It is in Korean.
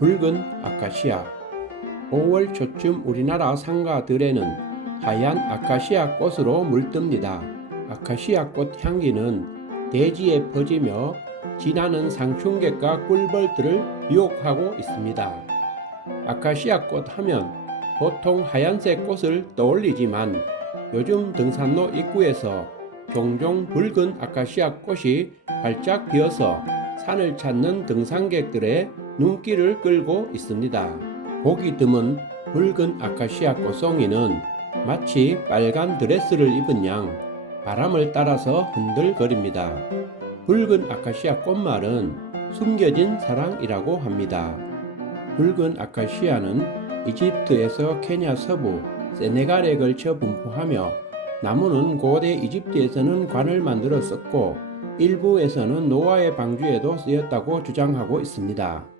붉은 아카시아 5월 초쯤 우리나라 상가들에는 하얀 아카시아 꽃으로 물듭니다. 아카시아 꽃 향기는 대지에 퍼지며 지나는 상충객과 꿀벌들을 유혹하고 있습니다. 아카시아 꽃 하면 보통 하얀색 꽃을 떠올리지만 요즘 등산로 입구에서 종종 붉은 아카시아 꽃이 활짝 피어서 산을 찾는 등산객들의 눈길을 끌고 있습니다. 보기 드문 붉은 아카시아 꽃송이는 마치 빨간 드레스를 입은 양 바람을 따라서 흔들거립니다. 붉은 아카시아 꽃말은 숨겨진 사랑이라고 합니다. 붉은 아카시아는 이집트에서 케냐 서부, 세네갈에 걸쳐 분포하며 나무는 고대 이집트에서는 관을 만들어 썼고 일부에서는 노아의 방주에도 쓰였다고 주장하고 있습니다.